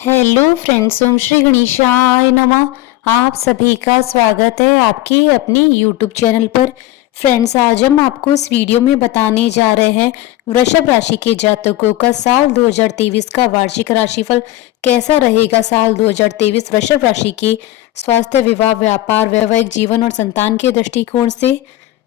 Hello friends, ओम श्री गणेशाय नमः। आप सभी का स्वागत है आपके अपने यूट्यूब चैनल पर। फ्रेंड्स, आज हम आपको इस वीडियो में बताने जा रहे हैं वृषभ राशि के जातकों का साल 2023 का वार्षिक राशिफल कैसा रहेगा। साल 2023 वृषभ राशि के स्वास्थ्य, विवाह, व्यापार, वैवाहिक जीवन और संतान के दृष्टिकोण से।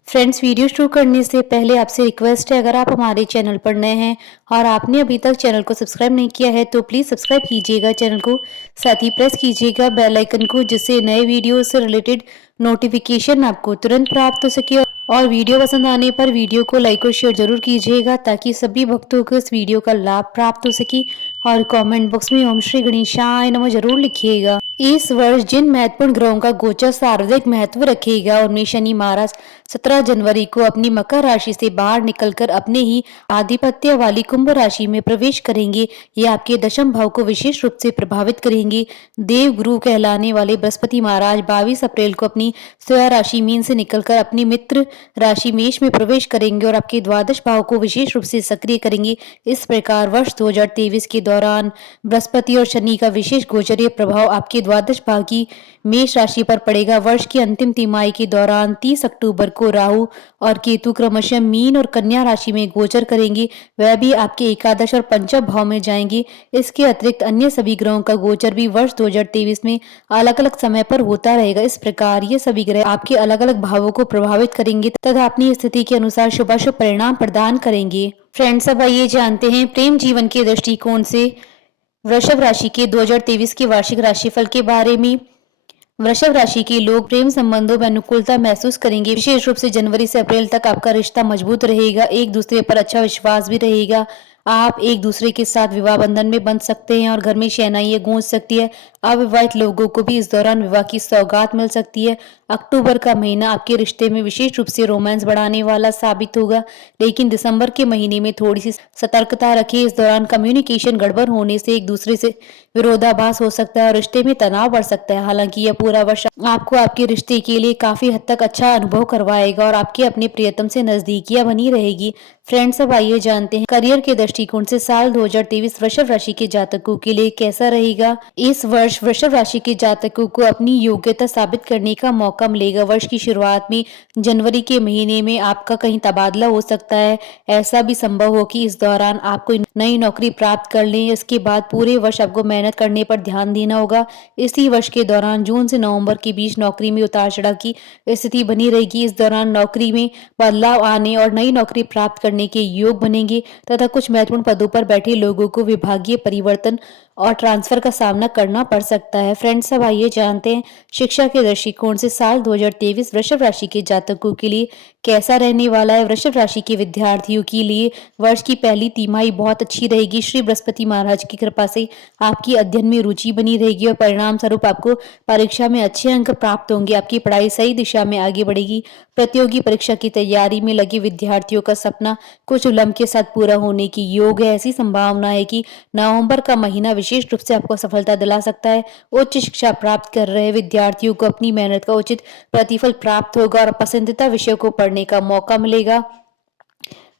फ्रेंड्स, वीडियो शुरू करने से पहले आपसे रिक्वेस्ट है, अगर आप हमारे चैनल पर नए हैं और आपने अभी तक चैनल को सब्सक्राइब नहीं किया है तो प्लीज़ सब्सक्राइब कीजिएगा चैनल को, साथ ही प्रेस कीजिएगा बेल आइकन को, जिससे नए वीडियो से रिलेटेड नोटिफिकेशन आपको तुरंत प्राप्त हो सके। और वीडियो पसंद आने पर वीडियो को लाइक और शेयर जरूर कीजिएगा ताकि सभी भक्तों को इस वीडियो का लाभ प्राप्त हो सके। और कमेंट बॉक्स में ओम श्री गणेशाय नमः जरूर लिखिएगा। इस वर्ष जिन महत्वपूर्ण ग्रहों का गोचर सर्वाधिक महत्व रखेगा, उनमें शनि महाराज 17 जनवरी को अपनी मकर राशि से बाहर निकलकर अपने ही आधिपत्य वाली कुंभ राशि में प्रवेश करेंगे। ये आपके दशम भाव को विशेष रूप से प्रभावित करेंगे। देव गुरु कहलाने वाले बृहस्पति महाराज 22 अप्रैल को अपनी स्वयं राशि मीन से निकलकर अपनी मित्र राशि मेष में प्रवेश करेंगे और आपके द्वादश भाव को विशेष रूप से सक्रिय करेंगे। इस प्रकार वर्ष 2023 के दौरान बृहस्पति और शनि का विशेष गोचरीय प्रभाव आपके द्वादश भाव की मेष राशि पर पड़ेगा। वर्ष की अंतिम तिमाही के दौरान 30 अक्टूबर को राहु और केतु क्रमशः मीन और कन्या राशि में गोचर करेंगे, वह भी आपके एकादश और पंचम भाव में जाएंगे। इसके अतिरिक्त अन्य सभी ग्रहों का गोचर भी वर्ष 2023 में अलग अलग समय पर होता रहेगा। इस प्रकार ये सभी ग्रह आपके अलग अलग भावों को प्रभावित करेंगे तथा अपनी स्थिति के अनुसार शुभाशुभ परिणाम प्रदान करेंगे। फ्रेंड्स, अब आइए जानते हैं प्रेम जीवन के दृष्टिकोण से वृषभ राशि के 2023 के वार्षिक राशिफल के बारे में। वृषभ राशि के लोग प्रेम संबंधों में अनुकूलता महसूस करेंगे। विशेष रूप से जनवरी से अप्रैल तक आपका रिश्ता मजबूत रहेगा, एक दूसरे पर अच्छा विश्वास भी रहेगा। आप एक दूसरे के साथ विवाह बंधन में बंध सकते हैं और घर में शहनाइयां गूंज सकती है। अविवाहित लोगों को भी इस दौरान विवाह की सौगात मिल सकती है। अक्टूबर का महीना आपके रिश्ते में विशेष रूप से रोमांस बढ़ाने वाला साबित होगा, लेकिन दिसंबर के महीने में थोड़ी सी सतर्कता रखें। इस दौरान कम्युनिकेशन गड़बड़ होने से एक दूसरे से विरोधाभास हो सकता है और रिश्ते में तनाव बढ़ सकता है। हालांकि यह पूरा वर्ष आपको आपके रिश्ते के लिए काफी हद तक अच्छा अनुभव करवाएगा और आपके अपने प्रियतम से नजदीकियां बनी रहेगी। फ्रेंड्स, अब आइए जानते हैं करियर के दृष्टिकोण से साल 2023 वृषभ राशि के जातकों के लिए कैसा रहेगा। इस वर्ष वृषभ राशि के जातकों को अपनी योग्यता साबित करने का मौका मिलेगा। वर्ष की शुरुआत में जनवरी के महीने में आपका कहीं तबादला हो सकता है। ऐसा भी संभव हो कि इस दौरान आप कोई नई नौकरी प्राप्त कर लें। इसके बाद पूरे वर्ष आपको मेहनत करने पर ध्यान देना होगा। इसी वर्ष के दौरान जून से नवंबर के बीच नौकरी में उतार चढ़ाव की स्थिति बनी रहेगी। इस दौरान नौकरी में बदलाव आने और नई नौकरी प्राप्त करने के योग बनेंगे तथा कुछ महत्वपूर्ण पदों पर बैठे लोगों को विभागीय परिवर्तन और ट्रांसफर का सामना करना पड़ सकता है। फ्रेंड्स, अब आइए जानते हैं शिक्षा के दृष्टिकोण से साल 2023 वृषभ राशि के जातकों के लिए कैसा रहने वाला है। वृषभ राशि के विद्यार्थियों के लिए वर्ष की पहली तिमाही बहुत अच्छी रहेगी। श्री बृहस्पति महाराज की कृपा से आपकी अध्ययन में रुचि बनी रहेगी और परिणाम स्वरूप आपको परीक्षा में अच्छे अंक प्राप्त होंगे। आपकी पढ़ाई सही दिशा में आगे बढ़ेगी। प्रतियोगी परीक्षा की तैयारी में लगे विद्यार्थियों का सपना कुछ विलंब के साथ पूरा होने की योग है। ऐसी संभावना है कि नवंबर का महीना विशेष रूप से आपको सफलता दिला सकता है। उच्च शिक्षा प्राप्त कर रहे विद्यार्थियों को अपनी मेहनत का उचित प्रतिफल प्राप्त होगा और पसंदीदा विषयों को पढ़ने का मौका मिलेगा।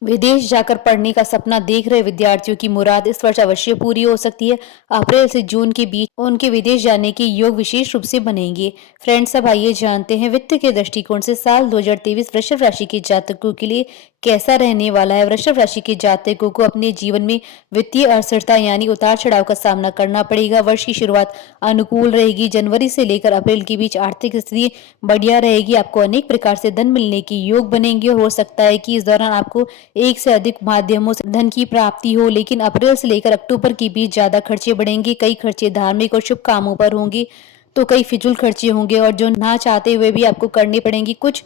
विदेश जाकर पढ़ने का सपना देख रहे विद्यार्थियों की मुराद इस वर्ष अवश्य पूरी हो सकती है। अप्रैल से जून के बीच उनके विदेश जाने के योग विशेष रूप से बनेंगे। फ्रेंड्स, अब आइए जानते हैं वित्त के दृष्टिकोण से साल 2023 वृषभ राशि के जातकों के लिए कैसा रहने वाला है। वृषभ राशि के जातकों को अपने जीवन में वित्तीय अस्थिरता यानी उतार चढ़ाव का सामना करना पड़ेगा। वर्ष की शुरुआत अनुकूल रहेगी। जनवरी से लेकर अप्रैल के बीच आर्थिक स्थिति बढ़िया रहेगी। आपको अनेक प्रकार से धन मिलने के योग बनेंगे और हो सकता है कि इस दौरान आपको एक से अधिक माध्यमों से धन की प्राप्ति हो, लेकिन अप्रैल से लेकर अक्टूबर के बीच ज्यादा खर्चे बढ़ेंगे। कई खर्चे धार्मिक और शुभ कामों पर होंगे तो कई फिजूल खर्चे होंगे और जो ना चाहते हुए भी आपको करने पड़ेंगे। कुछ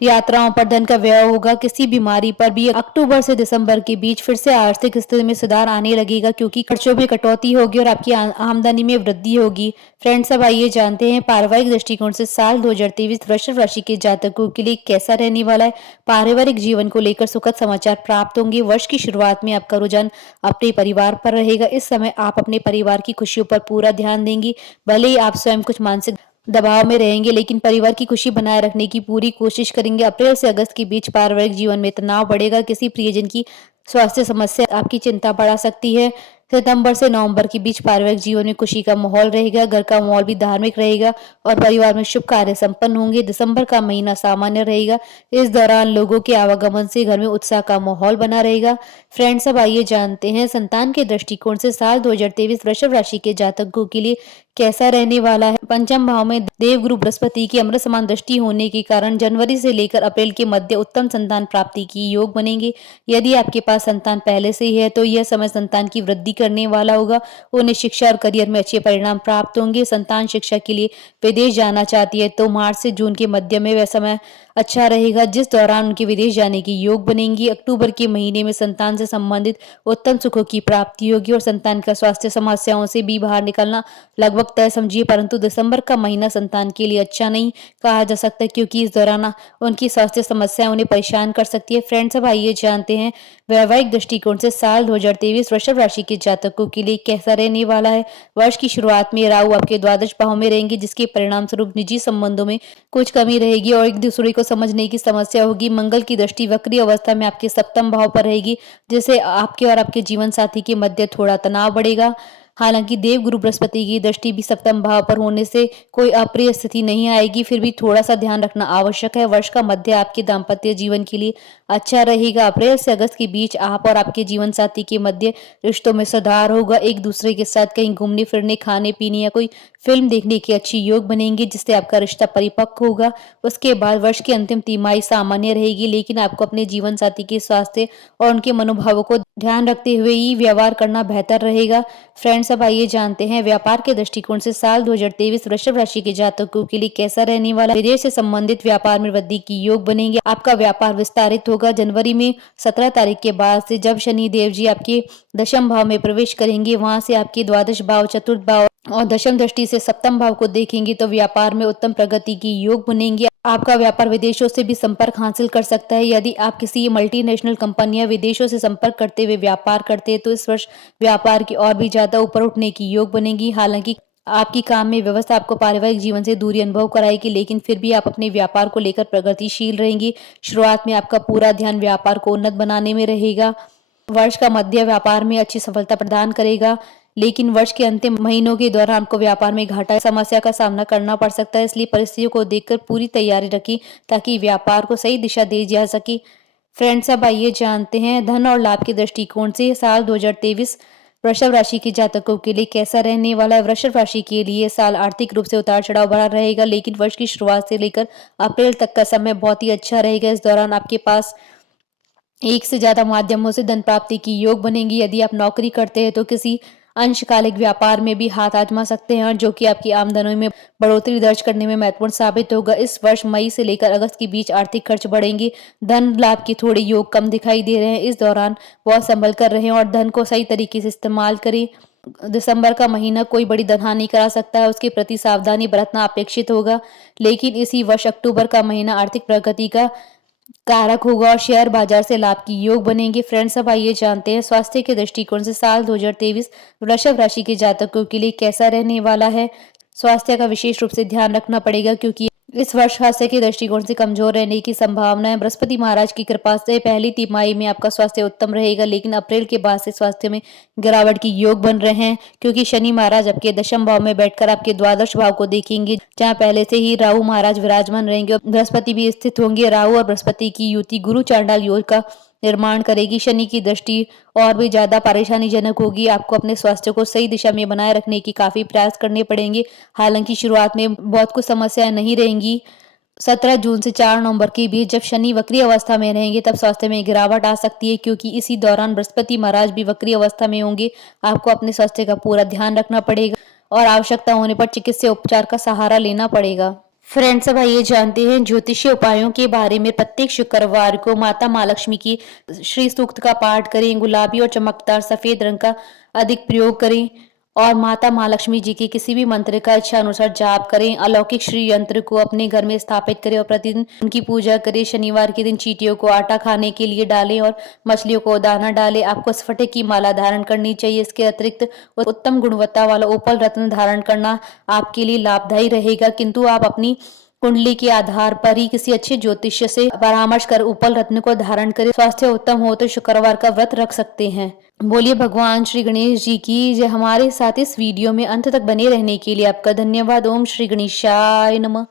यात्राओं पर धन का व्यय होगा। किसी बीमारी पर भी अक्टूबर से दिसंबर के बीच फिर से आर्थिक स्थिति में सुधार आने लगेगा, क्योंकि खर्चों में कटौती होगी और आपकी आमदनी में वृद्धि होगी। फ्रेंड्स, अब आइए जानते हैं पारिवारिक दृष्टिकोण से साल 2023 वृषभ राशि के जातकों के लिए कैसा रहने वाला है। पारिवारिक जीवन को लेकर सुखद समाचार प्राप्त होंगे। वर्ष की शुरुआत में आपका रुझान अपने परिवार पर रहेगा। इस समय आप अपने परिवार की खुशियों पर पूरा ध्यान देंगे। भले ही आप स्वयं कुछ मानसिक दबाव में रहेंगे, लेकिन परिवार की खुशी बनाए रखने की पूरी कोशिश करेंगे। अप्रैल से अगस्त के बीच पारिवारिक जीवन में तनाव बढ़ेगा। किसी प्रियजन की स्वास्थ्य समस्या आपकी चिंता बढ़ा सकती है। सितंबर से नवंबर के बीच पारिवारिक जीवन में खुशी का माहौल रहेगा, घर का माहौल भी धार्मिक रहेगा और परिवार में शुभ कार्य संपन्न होंगे। दिसंबर का महीना सामान्य रहेगा। इस दौरान लोगों के आवागमन से घर में उत्साह का माहौल बना रहेगा। फ्रेंड्स, अब आइए जानते हैं संतान के दृष्टिकोण से साल 2023 वृषभ राशि के जातकों के लिए कैसा रहने वाला है। पंचम भाव में देवगुरु बृहस्पति की अमृत समान दृष्टि होने के कारण जनवरी से लेकर अप्रैल के मध्य उत्तम संतान प्राप्ति की योग बनेंगे। यदि आपके पास संतान पहले से ही है तो यह समय संतान की वृद्धि करने वाला होगा। उन्हें शिक्षा और करियर में अच्छे परिणाम प्राप्त होंगे। संतान शिक्षा के लिए विदेश जाना चाहती है तो मार्च से जून के मध्य में वह समय अच्छा रहेगा, जिस दौरान उनके विदेश जाने की योग बनेंगी। अक्टूबर के महीने में संतान से संबंधित उत्तम सुखों की प्राप्ति होगी और संतान का स्वास्थ्य समस्याओं से भी बाहर निकलना लगभग तय समझिए। परंतु दिसंबर का महीना संतान के लिए अच्छा नहीं कहा जा सकता, क्योंकि इस दौरान उनकी स्वास्थ्य समस्याएं उन्हें परेशान कर सकती है। फ्रेंड्स, अब आइए जानते हैं वैवाहिक दृष्टिकोण से साल 2023 वृषभ राशि के जातकों के लिए कैसा रहने वाला है। वर्ष की शुरुआत में राहु आपके द्वादश भाव में रहेंगे, जिसके परिणाम स्वरूप निजी संबंधों में कुछ कमी रहेगी और एक दूसरे को समझने की समस्या होगी। मंगल की दृष्टि वक्री अवस्था में आपके सप्तम भाव पर रहेगी, जिससे आपके और आपके जीवन साथी के मध्य थोड़ा तनाव बढ़ेगा। हालांकि देवगुरु बृहस्पति की दृष्टि भी सप्तम भाव पर होने से कोई अप्रिय स्थिति नहीं आएगी, फिर भी थोड़ा सा ध्यान रखना आवश्यक है। वर्ष का मध्य आपके दाम्पत्य जीवन के लिए अच्छा रहेगा। अप्रैल से अगस्त के बीच आप और आपके जीवन साथी के मध्य रिश्तों में सुधार होगा। एक दूसरे के साथ कहीं घूमने फिरने, खाने पीने या कोई फिल्म देखने की अच्छी योग बनेंगे, जिससे आपका रिश्ता परिपक्व होगा। उसके बाद वर्ष की अंतिम तिमाही सामान्य रहेगी, लेकिन आपको अपने जीवन साथी के स्वास्थ्य और उनके मनोभावों को ध्यान रखते हुए ही व्यवहार करना बेहतर रहेगा। फ्रेंड्स, अब आइए जानते हैं व्यापार के दृष्टिकोण से साल 2023 वृषभ राशि के जातकों के लिए कैसा रहने वाला। विदेश से संबंधित व्यापार में वृद्धि की योग बनेंगे। आपका व्यापार विस्तारित होगा। जनवरी में 17 तारीख के बाद से जब शनि देव जी आपके दशम भाव में प्रवेश करेंगे, वहां से आपके द्वादश भाव, चतुर्थ भाव और दशम दृष्टि से सप्तम भाव को देखेंगे तो व्यापार में उत्तम प्रगति की योग बनेंगे। आपका व्यापार विदेशों से भी संपर्क हासिल कर सकता है। यदि आप किसी मल्टीनेशनल कंपनी या विदेशों से संपर्क करते हुए व्यापार करते हैं तो इस वर्ष व्यापार की और भी ज्यादा ऊपर उठने की योग बनेगी। हालांकि आपकी काम में व्यवस्था आपको पारिवारिक जीवन से दूरी अनुभव कराएगी, लेकिन फिर भी आप अपने व्यापार को लेकर प्रगतिशील रहेंगी। शुरुआत में आपका पूरा ध्यान व्यापार को उन्नत बनाने में रहेगा। वर्ष का मध्य व्यापार में अच्छी सफलता प्रदान करेगा, लेकिन वर्ष के अंतिम महीनों के दौरान आपको व्यापार में घाटा समस्या का सामना करना पड़ सकता है। इसलिए परिस्थितियों को देखकर पूरी तैयारी रखी ताकि व्यापार को सही दिशा दी जा सके। फ्रेंड्स, अब आइए जानते हैं धन और लाभ के दृष्टिकोण से साल 2023 वृषभ राशि के जातकों के लिए कैसा रहने वाला है। वृषभ राशि के लिए साल आर्थिक रूप से उतार चढ़ाव भरा रहेगा, लेकिन वर्ष की शुरुआत से लेकर अप्रैल तक का समय बहुत ही अच्छा रहेगा। इस दौरान आपके पास एक से ज्यादा माध्यमों से धन प्राप्ति की योग बनेगी। यदि आप नौकरी करते हैं तो किसी अंशकालिक व्यापार में भी हाथ आजमा सकते हैं, जो कि आपकी आमदनी में बढ़ोतरी दर्ज करने में महत्वपूर्ण साबित होगा। इस वर्ष मई से लेकर अगस्त के बीच आर्थिक खर्च बढ़ेंगे। धन लाभ के थोड़े योग कम दिखाई दे रहे हैं। इस दौरान बहुत संभल कर रहें और धन को सही तरीके से इस्तेमाल करें। दिसंबर का महीना कोई बड़ी धनहानि करा सकता है, उसके प्रति सावधानी बरतना अपेक्षित होगा। लेकिन इसी वर्ष अक्टूबर का महीना आर्थिक प्रगति का कारक होगा और शेयर बाजार से लाभ की योग बनेंगे। फ्रेंड्स, अब आइए जानते हैं स्वास्थ्य के दृष्टिकोण से साल 2023 वृषभ राशि के जातकों के लिए कैसा रहने वाला है। स्वास्थ्य का विशेष रूप से ध्यान रखना पड़ेगा, क्योंकि इस वर्ष स्वास्थ्य के दृष्टिकोण से कमजोर रहने की संभावना है। बृहस्पति महाराज की कृपा से पहली तिमाही में आपका स्वास्थ्य उत्तम रहेगा, लेकिन अप्रैल के बाद से स्वास्थ्य में गिरावट की योग बन रहे हैं, क्योंकि शनि महाराज आपके दशम भाव में बैठकर आपके द्वादश भाव को देखेंगे, जहां पहले से ही राहु महाराज विराजमान रहेंगे और बृहस्पति भी स्थित होंगे। राहु और बृहस्पति की युति गुरु चांडाल योग का निर्माण करेगी। शनि की दृष्टि और भी ज्यादा परेशानीजनक होगी। आपको अपने स्वास्थ्य को सही दिशा में बनाए रखने की काफी प्रयास करने पड़ेंगे। हालांकि शुरुआत में बहुत कुछ समस्याएं नहीं रहेंगी। 17 जून से 4 नवंबर के बीच जब शनि वक्री अवस्था में रहेंगे तब स्वास्थ्य में गिरावट आ सकती है, क्योंकि इसी दौरान बृहस्पति महाराज भी वक्री अवस्था में होंगे। आपको अपने स्वास्थ्य का पूरा ध्यान रखना पड़ेगा और आवश्यकता होने पर चिकित्सीय उपचार का सहारा लेना पड़ेगा। फ्रेंड्स, अब आइए जानते हैं ज्योतिषीय उपायों के बारे में। प्रत्येक शुक्रवार को माता माँ लक्ष्मी की श्री सूक्त का पाठ करें। गुलाबी और चमकदार सफेद रंग का अधिक प्रयोग करें और माता माँ लक्ष्मी जी के किसी भी मंत्र का इच्छा अनुसार जाप करें। अलौकिक श्री यंत्र को अपने घर में स्थापित करें और प्रतिदिन उनकी पूजा करें। शनिवार के दिन चींटियों को आटा खाने के लिए डालें और मछलियों को दाना डालें। आपको स्फटिक की माला धारण करनी चाहिए। इसके अतिरिक्त उत्तम गुणवत्ता वाला ओपल रत्न धारण करना आपके लिए लाभदायी रहेगा, किंतु आप अपनी कुंडली के आधार पर ही किसी अच्छे ज्योतिष्य से परामर्श कर उपल रत्न को धारण करें। स्वास्थ्य उत्तम हो तो शुक्रवार का व्रत रख सकते हैं। बोलिए भगवान श्री गणेश जी की जय। हमारे साथ इस वीडियो में अंत तक बने रहने के लिए आपका धन्यवाद। ओम श्री गणेशाय नमः।